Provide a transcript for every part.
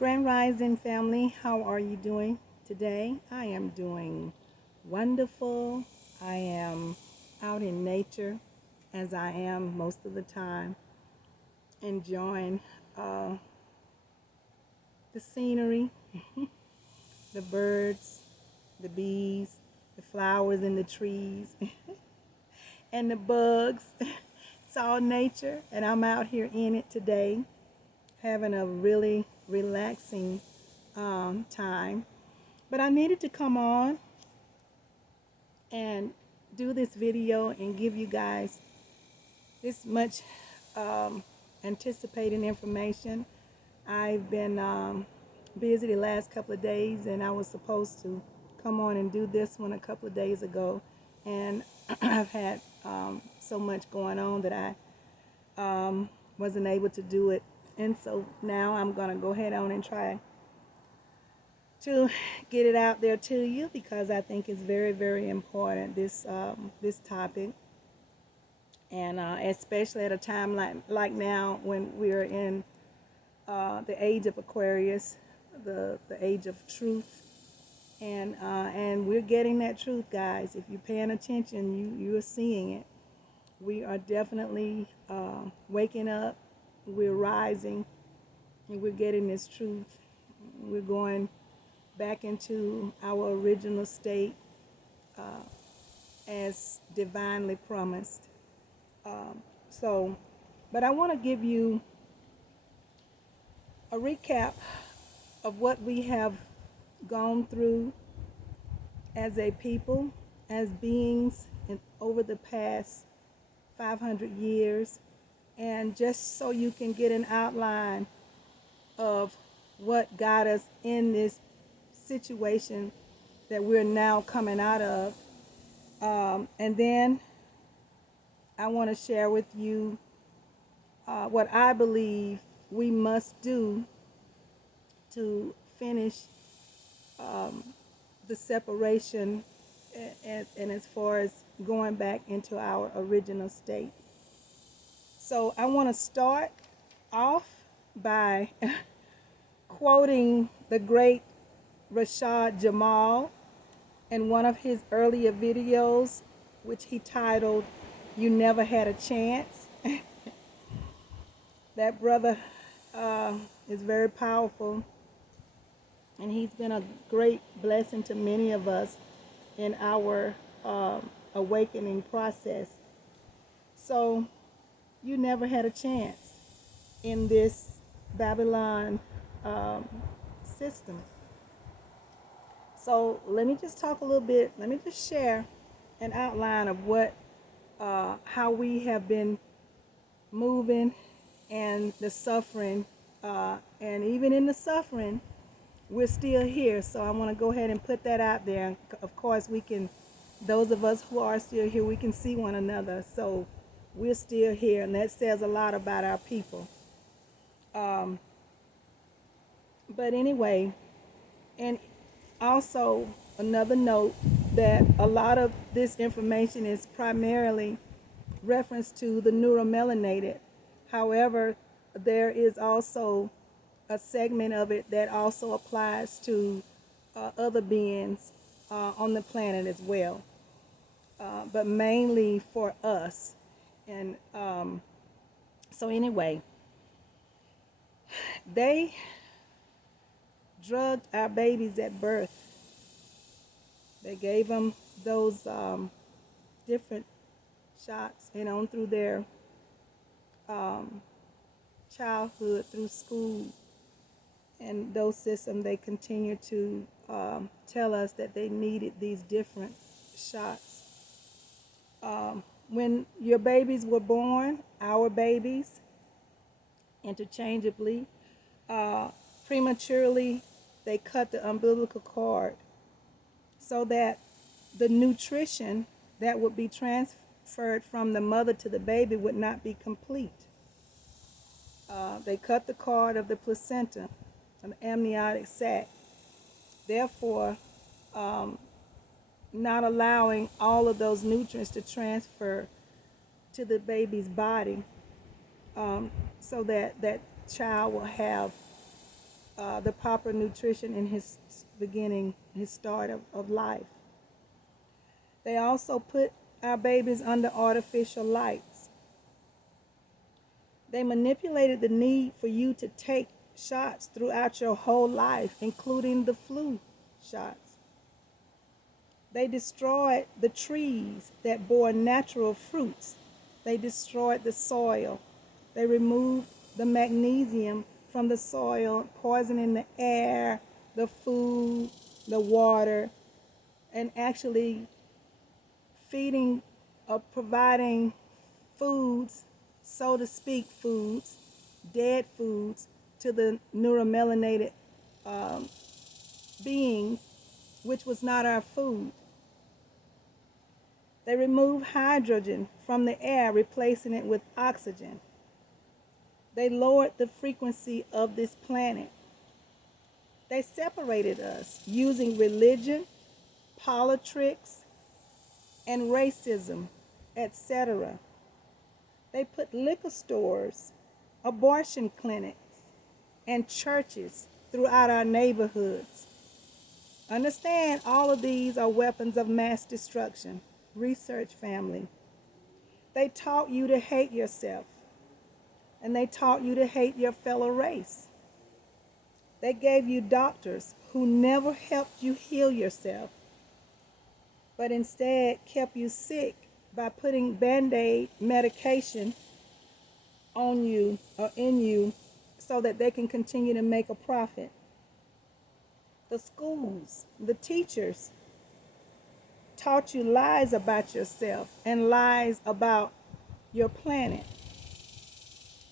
Grand Rising family, how are you doing today? I am doing wonderful. I am out in nature as I am most of the time, enjoying uh, the scenery, the birds, the bees, the flowers and the trees, and the bugs. It's all nature, and I'm out here in it today, having a really relaxing time. But I needed to come on and do this video and give you guys this much um, anticipating information. I've been busy the last couple of days, and I was supposed to come on and do this one a couple of days ago, and I've had so much going on that I wasn't able to do it. And so now I'm going to go ahead on and try to get it out there to you because I think it's very, very important, this topic, and especially at a time like now when we're in the age of Aquarius, the age of truth, and we're getting that truth, guys. If you're paying attention, you're seeing it. We are definitely waking up. We're rising, and we're getting this truth. We're going back into our original state as divinely promised. So, but I want to give you a recap of what we have gone through as a people, as beings, over the past 500 years, and just so you can get an outline of what got us in this situation that we're now coming out of. And then I want to share with you what I believe we must do to finish the separation and as far as going back into our original state. So I want to start off by quoting the great Rashad Jamal in one of his earlier videos, which he titled, "You Never Had a Chance." That brother is very powerful, and he's been a great blessing to many of us in our awakening process. So you never had a chance in this Babylon system. So let me just talk a little bit. Let me just share an outline of what, how we have been moving and the suffering, and even in the suffering, we're still here. So I want to go ahead and put that out there. Of course, we can, those of us who are still here, we can see one another. So we're still here, and that says a lot about our people. But anyway, and also another note that a lot of this information is primarily reference to the neuromelanated. However, there is also a segment of it that also applies to other beings on the planet as well, but mainly for us. And so anyway, they drugged our babies at birth. They gave them those different shots and on through their childhood, through school, and those systems. They continue to tell us that they needed these different shots. When your babies were born, our babies, interchangeably, prematurely, they cut the umbilical cord so that the nutrition that would be transferred from the mother to the baby would not be complete. They cut the cord of the placenta, an amniotic sac, therefore not allowing all of those nutrients to transfer to the baby's body, so that that child will have the proper nutrition in his beginning, his start of life. They also put our babies under artificial lights. They manipulated the need for you to take shots throughout your whole life, including the flu shots. They destroyed the trees that bore natural fruits. They destroyed the soil. They removed the magnesium from the soil, poisoning the air, the food, the water, and actually feeding or providing foods, so to speak, foods, dead foods, to the neuromelanated beings, which was not our food. They removed hydrogen from the air, replacing it with oxygen. They lowered the frequency of this planet. They separated us using religion, politics, and racism, etc. They put liquor stores, abortion clinics, and churches throughout our neighborhoods. Understand, all of these are weapons of mass destruction. Research, family. They taught you to hate yourself, and they taught you to hate your fellow race. They gave you doctors who never helped you heal yourself, but instead kept you sick by putting Band-Aid medication on you or in you so that they can continue to make a profit. The schools, the teachers taught you lies about yourself and lies about your planet.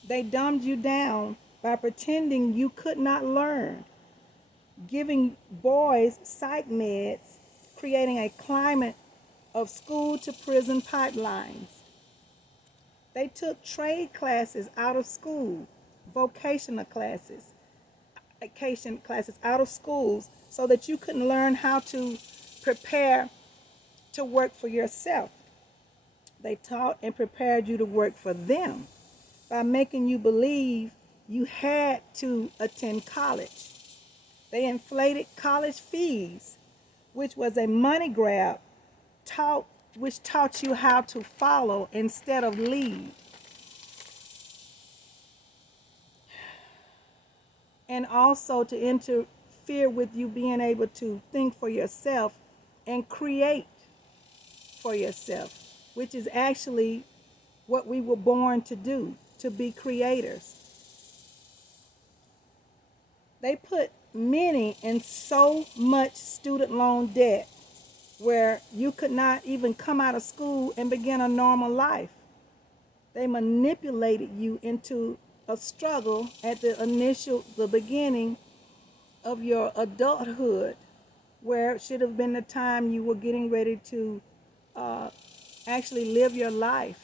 They dumbed you down by pretending you could not learn, giving boys psych meds, creating a climate of school to prison pipelines. They took trade classes out of school, vocational classes out of schools so that you couldn't learn how to prepare to work for yourself. They taught and prepared you to work for them by making you believe you had to attend college. They inflated college fees, which was a money grab, which taught you how to follow instead of lead. And also to interfere with you being able to think for yourself and create for yourself, which is actually what we were born to do, to be creators. They put many in so much student loan debt where you could not even come out of school and begin a normal life. They manipulated you into a struggle at the beginning of your adulthood, where it should have been the time you were getting ready to actually live your life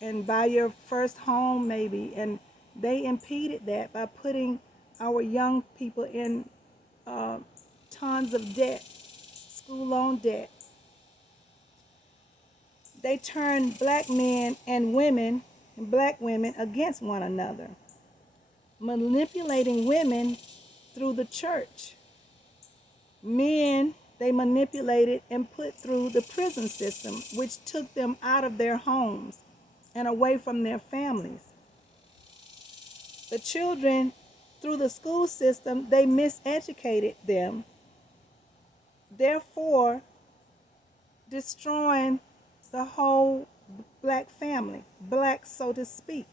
and buy your first home maybe. And they impeded that by putting our young people in tons of debt, school loan debt. They turned black men and women and black women against one another, manipulating women through the church. Men, they manipulated and put through the prison system, which took them out of their homes and away from their families. The children, through the school system, they miseducated them, therefore destroying the whole black family, black so to speak.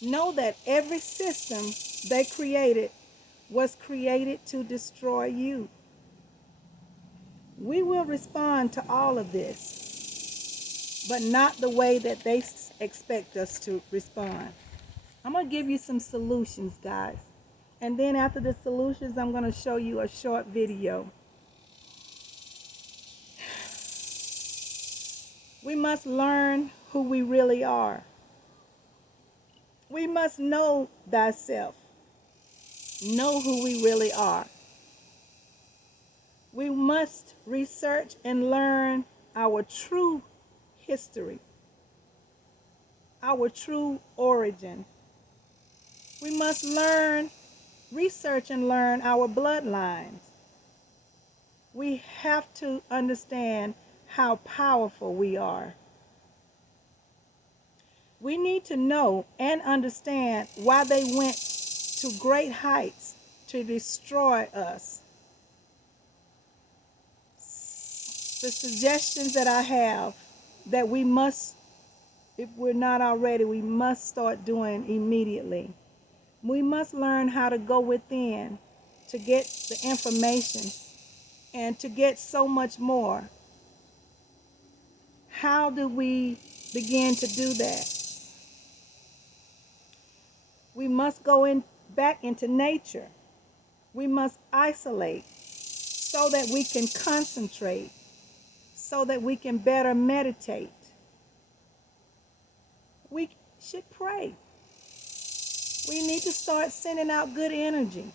Know that every system they created was created to destroy you. We will respond to all of this, but not the way that they expect us to respond. I'm going to give you some solutions, guys. And then after the solutions, I'm going to show you a short video. We must learn who we really are. We must know thyself. Know who we really are. We must research and learn our true history, our true origin. We must research and learn our bloodlines. We have to understand how powerful we are. We need to know and understand why they went to great heights to destroy us. The suggestions that I have that we must, if we're not already, we must start doing immediately. We must learn how to go within to get the information and to get so much more. How do we begin to do that? We must go back into nature. We must isolate so that we can concentrate, so that we can better meditate. We should pray. We need to start sending out good energy.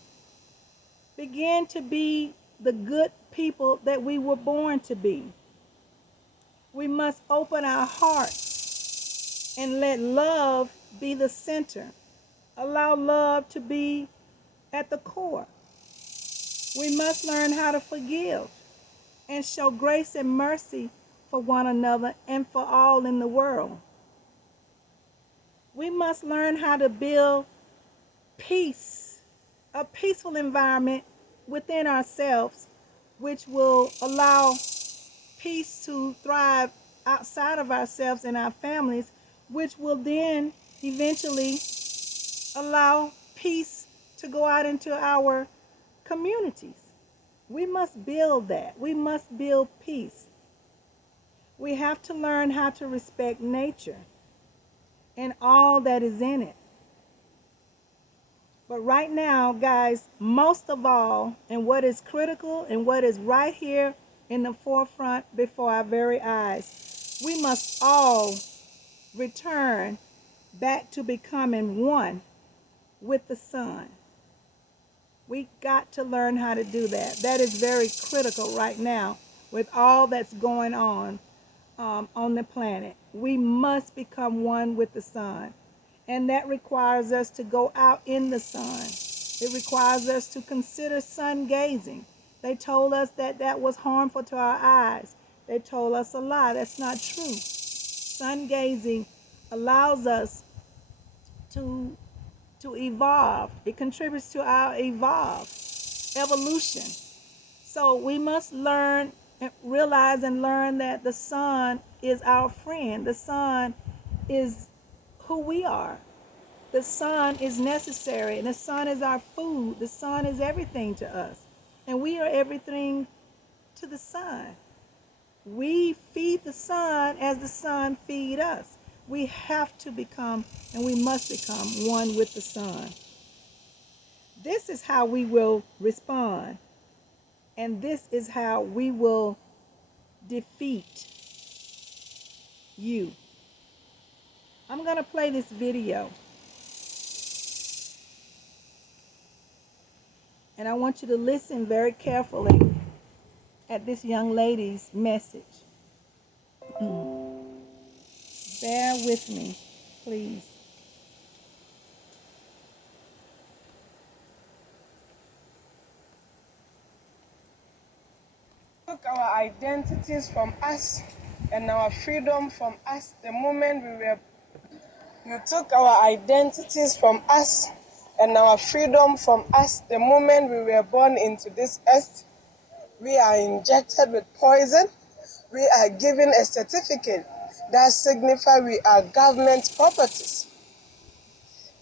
Begin to be the good people that we were born to be. We must open our hearts and let love be the center. Allow love to be at the core. We must learn how to forgive and show grace and mercy for one another and for all in the world. We must learn how to build peace, a peaceful environment within ourselves, which will allow peace to thrive outside of ourselves and our families, which will then eventually allow peace to go out into our communities. We must build that. We must build peace. We have to learn how to respect nature and all that is in it. But right now, guys, most of all, and what is critical and what is right here in the forefront before our very eyes, we must all return back to becoming one with the sun. We got to learn how to do that. That is very critical right now with all that's going on the planet. We must become one with the sun. And that requires us to go out in the sun. It requires us to consider sun gazing. They told us that that was harmful to our eyes. They told us a lie. That's not true. Sun gazing allows us to evolve. It contributes to our evolution. So we must learn and realize and learn that the sun is our friend. The sun is who we are. The sun is necessary, and the sun is our food. The sun is everything to us, and we are everything to the sun. We feed the sun as the sun feeds us. We have to become, and we must become, one with the sun. This is how we will respond, and this is how we will defeat you. I'm going to play this video. And I want you to listen very carefully at this young lady's message. Bear with me, please. Took our identities from us and our freedom from us the moment we were. You took our identities from us and our freedom from us the moment we were born into this earth. We are injected with poison. We are given a certificate that signifies we are government properties.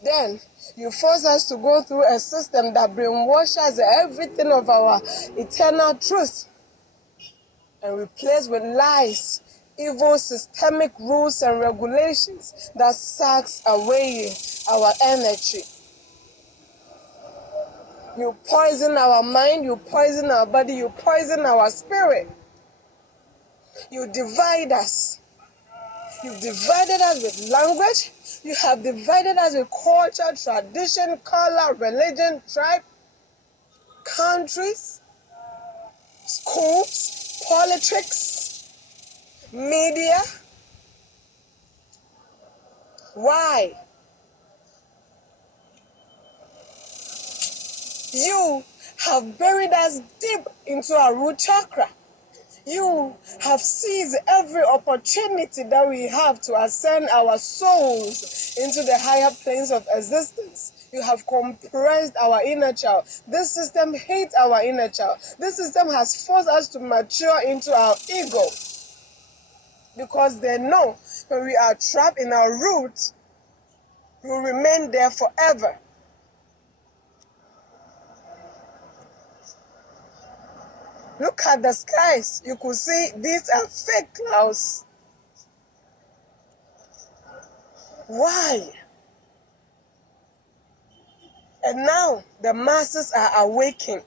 Then you force us to go through a system that brainwashes everything of our eternal truth and replace with lies, evil systemic rules and regulations that sucks away our energy. You poison our mind, you poison our body, you poison our spirit. You divide us. You've divided us with language. You have divided us with culture, tradition, color, religion, tribe, countries, schools, politics, media. Why? You have buried us deep into our root chakra. You have seized every opportunity that we have to ascend our souls into the higher planes of existence. You have compressed our inner child. This system hates our inner child. This system has forced us to mature into our ego because they know when we are trapped in our roots, we will remain there forever. Look at the skies. You could see these are fake clouds. Why? And now the masses are awakening.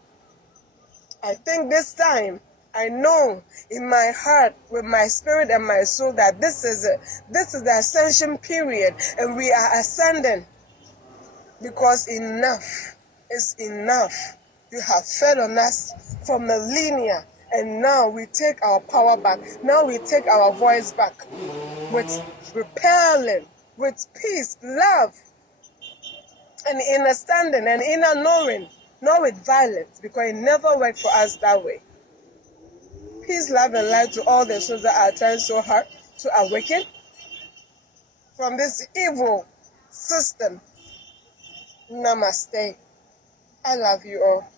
I think this time, I know in my heart, with my spirit and my soul, that this is the ascension period, and we are ascending because enough is enough. You have fed on us for millennia, and now we take our power back. Now we take our voice back with repelling, with peace, love, and understanding and inner knowing, not with violence, because it never worked for us that way. Peace, love, and light to all the souls that are trying so hard to awaken from this evil system. Namaste. I love you all.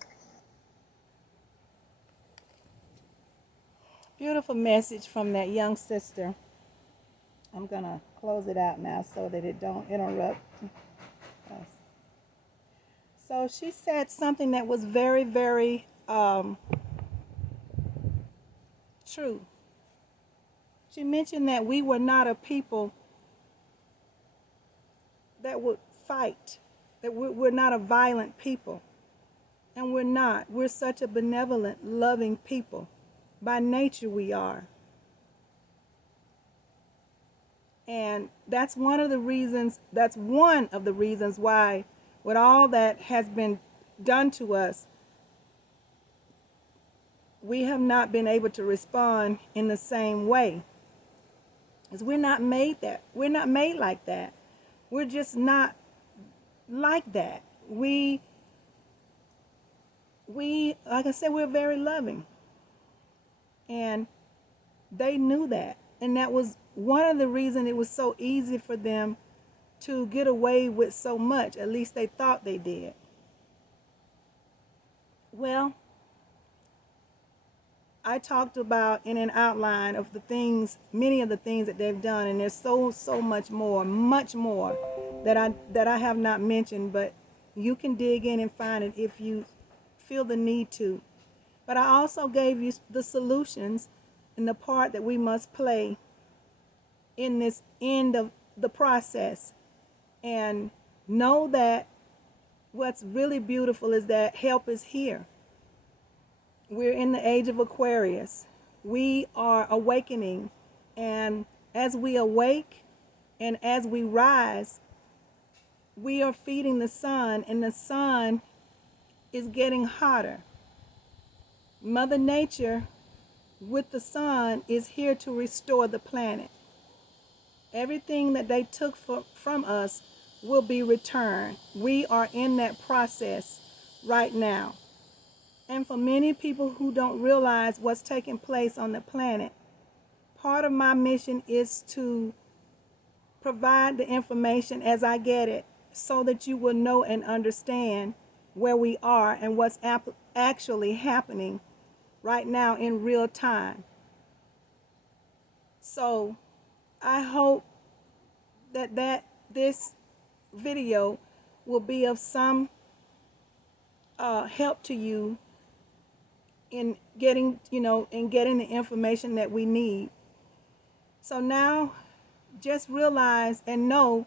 Beautiful message from that young sister. I'm going to close it out now so that it don't interrupt us. So she said something that was very, very true. She mentioned that we were not a people that would fight, that we're not a violent people. And we're not. We're such a benevolent, loving people. By nature, we are. And that's one of the reasons why, with all that has been done to us, we have not been able to respond in the same way. Because we're not made that. We're not made like that. We're just not like that. We like I said, we're very loving. And they knew that. And that was one of the reasons it was so easy for them to get away with so much. At least they thought they did. Well, I talked about in an outline of the things, many of the things that they've done, and there's so much more that I have not mentioned, but you can dig in and find it if you feel the need to. But I also gave you the solutions and the part that we must play in this end of the process. And know that what's really beautiful is that help is here. We're in the age of Aquarius. We are awakening. And as we awake and as we rise, we are feeding the sun, and the sun is getting hotter. Mother Nature, with the sun, is here to restore the planet. Everything that they took from us will be returned. We are in that process right now. And for many people who don't realize what's taking place on the planet, part of my mission is to provide the information as I get it so that you will know and understand where we are and what's actually happening right now in real time. So I hope that this video will be of some help to you in getting the information that we need. So now just realize and know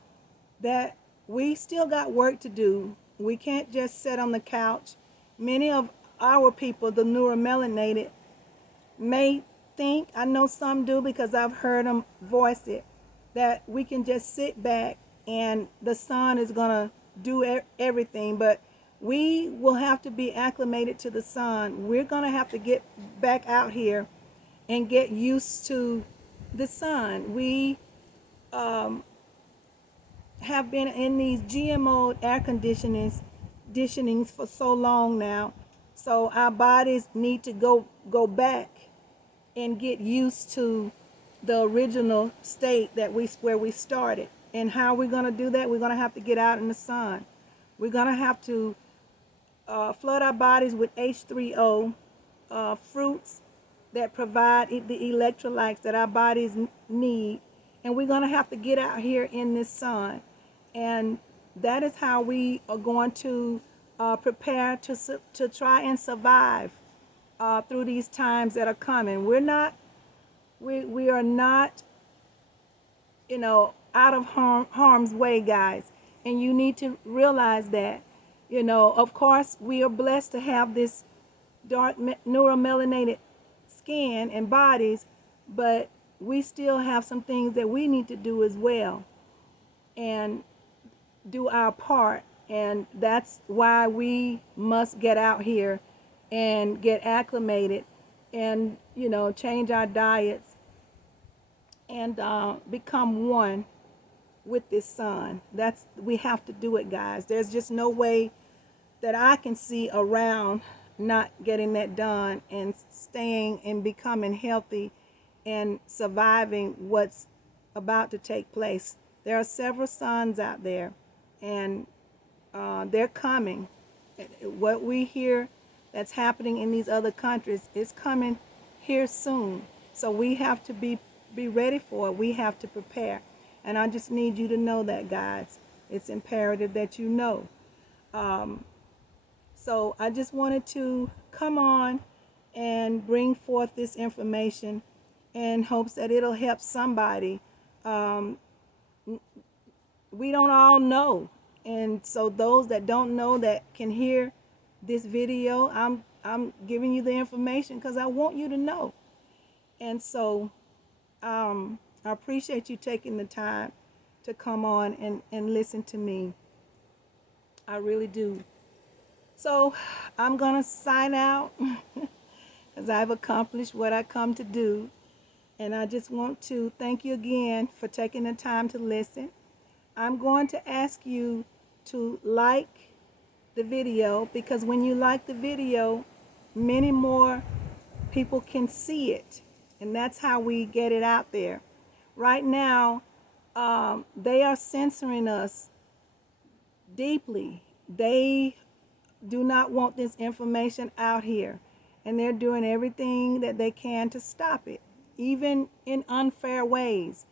that we still got work to do. We can't just sit on the couch. Many of our people, the neuromelanated, may think, I know some do because I've heard them voice it, that we can just sit back and the sun is going to do everything. But we will have to be acclimated to the sun. We're going to have to get back out here and get used to the sun. We have been in these GMO air conditionings conditionings for so long now. So our bodies need to go back and get used to the original state that where we started. And how we're going to do that? We're going to have to get out in the sun. We're going to have to flood our bodies with H3O, fruits that provide the electrolytes that our bodies need. And we're going to have to get out here in this sun. And that is how we are going to prepare to try and survive through these times that are coming. We are not, out of harm's way, guys. And you need to realize that, of course, we are blessed to have this dark neuromelanated skin and bodies, but we still have some things that we need to do as well and do our part. And that's why we must get out here and get acclimated and, change our diets and become one with this sun. We have to do it, guys. There's just no way that I can see around not getting that done and staying and becoming healthy and surviving what's about to take place. There are several suns out there, and they're coming. What we hear that's happening in these other countries is coming here soon. So we have to be ready for it. We have to prepare. And I just need you to know that, guys. It's imperative that you know. So I just wanted to come on and bring forth this information in hopes that it'll help somebody. We don't all know. And so those that don't know that can hear this video, I'm giving you the information because I want you to know. And so I appreciate you taking the time to come on and listen to me. I really do. So I'm going to sign out because I've accomplished what I come to do. And I just want to thank you again for taking the time to listen. I'm going to ask you to like the video, because when you like the video, many more people can see it. And that's how we get it out there. Right now, they are censoring us deeply. They do not want this information out here. And they're doing everything that they can to stop it, even in unfair ways.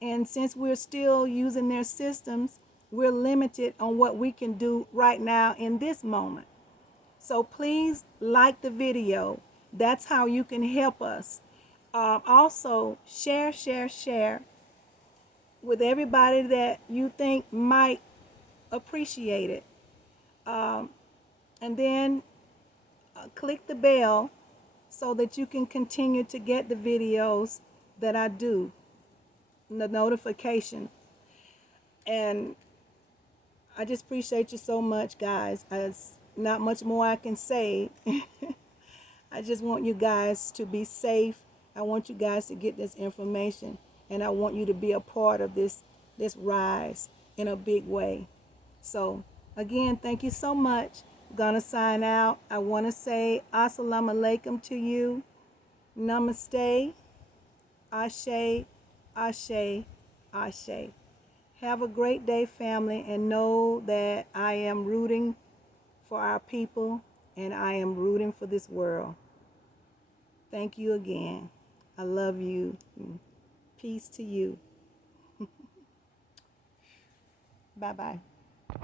And since we're still using their systems, we're limited on what we can do right now in this moment. So please like the video. That's how you can help us. Also, share with everybody that you think might appreciate it. And then click the bell so that you can continue to get the videos that I do, the notification. And I just appreciate you so much, guys. There's not much more I can say. I just want you guys to be safe. I want you guys to get this information, and I want you to be a part of this rise in a big way. So again, thank you so much. I'm gonna sign out. I want to say assalamu alaikum to you. Namaste. Ashe, ashe, ashe. Have a great day, family, and know that I am rooting for our people and I am rooting for this world. Thank you again. I love you. Peace to you. Bye-bye.